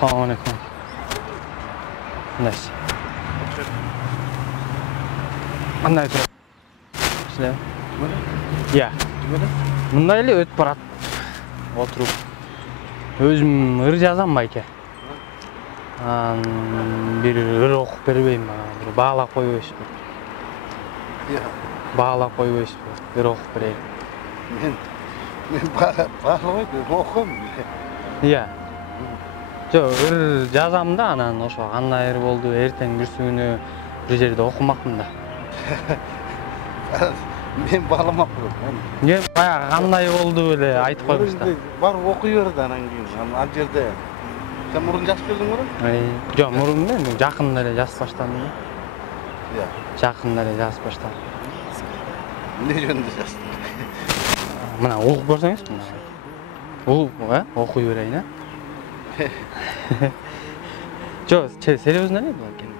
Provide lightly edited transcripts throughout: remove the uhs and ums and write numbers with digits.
Assalamualaikum. Nice. Qanday turadi? Sizlar? Ya. Bunday эле өтүп барат. Отуруп. Өзүм ыр жазам байке. Bir ыр окуп бербейм, bir баалап койбойсузбу. Баалап койбойсузбу, ыр окуп берейин. Men баалабай окуйм. Iya. Жок, ыр жазам да, анан ошо кандай ыр болду, эртең бүрсүгүнө бир жерде окумакмын да. Men бааламапмын. Мен баягы кандай болду эле айтып койгуш да. Барып окуй берди анан кийин. Ал жерде сен мурун жазып бердиң белем? Жок, мурун мен жакында эле жазып баштадым. Иә. Жакында эле жазып баштадым. Ne жөнүндө жаздың? Мына окуп көрсөңүз, мына. Окуй берейин, а? Жок, серьезно эле бул экен.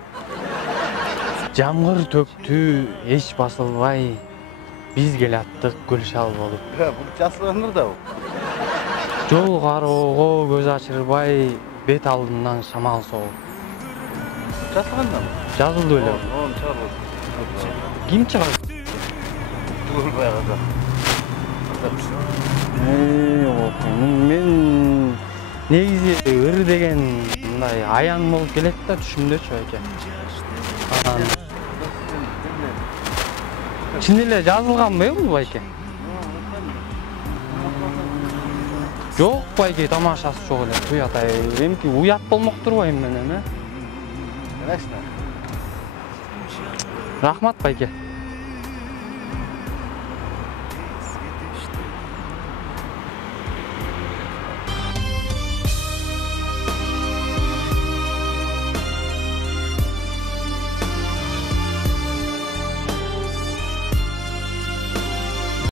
Жамгыр төктү, эч басылбай, биз келаттык гүл шал болуп. Бул жазылган да бул. Жол кароого көз ачырбай, бет алдымдан шамал согуп. Жазылган да бул. Жазылды эле. Onu чыгарып. Ким чыгарып? Баягыда. Мен негизи ыр деген мындай аян болуп келет да түшүмдөчү байке. Чын эле жазылганбы бул байке? Жок байке, тамашасы жок эле. Туятай, эмки уят болмоктурбу менен, Конечно. Рахмат байке.